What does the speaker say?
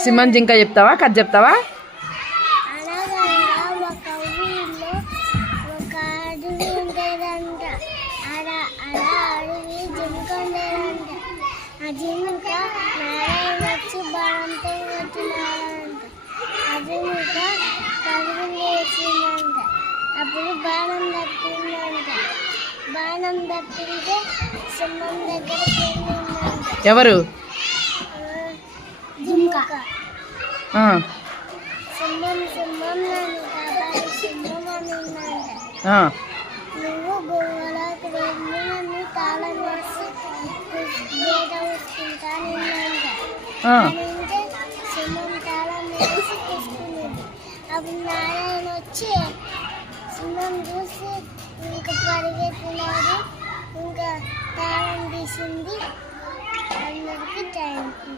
సింహం జింక చెప్తావా, కథ చెప్తావా? ఒక ఊరిలో ఒక అడవి ఉండేదంట. అడవి జింక ఉండేదంట. ఆ జింక నారాయణ వచ్చి బాణంతో కొట్టినాడంట. ఆ జింక పరుగులు వేసిందంట. అప్పుడు బాణం తప్పిందంట. బాణం తప్పితే సింహం దగ్గరికి వెళ్ళిందంట. ఎవరు? జింక. సింహం నన్ను కాపాడి సింహం అనిందంట. నువ్వు గుహలోకి వెళ్ళి నన్ను తాళం వేసి గేట వస్తుంటా నిన్నంట. అంటే సింహం తాళం వేసి తీసుకునేది. అప్పుడు నారాయణ వచ్చి సింహం చూసి ఇంకా పరిగెత్తినాడు. ఇంకా తాళం తీసింది. అందరికీ థ్యాంక్ యూ.